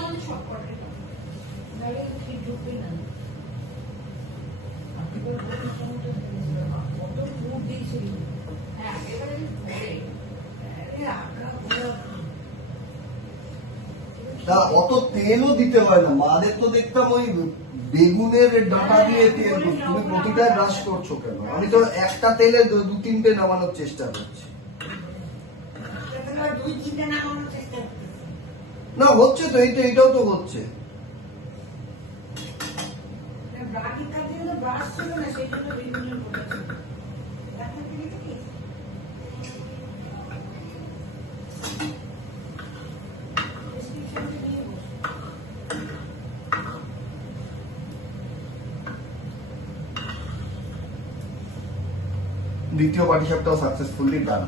আমাদের সব কটাই নাহলে তো ঠিক ঢুকবেই না। কত ফুট দিয়েছিল, হ্যাঁ এবারে অত তেলও দিতে হয় না। মাদের তো দেখতাম ওই বেগুনের ডাঁটা দিয়ে তেল, তুমি প্রতিটা ব্রাশ করছো কেন? আমি তো একটা তেলে 2-3টে নামানোর চেষ্টা করছি। না হচ্ছে তো, এইটাও তো হচ্ছে। দ্বিতীয় পাটিসাপটাও সাকসেসফুলি ডান।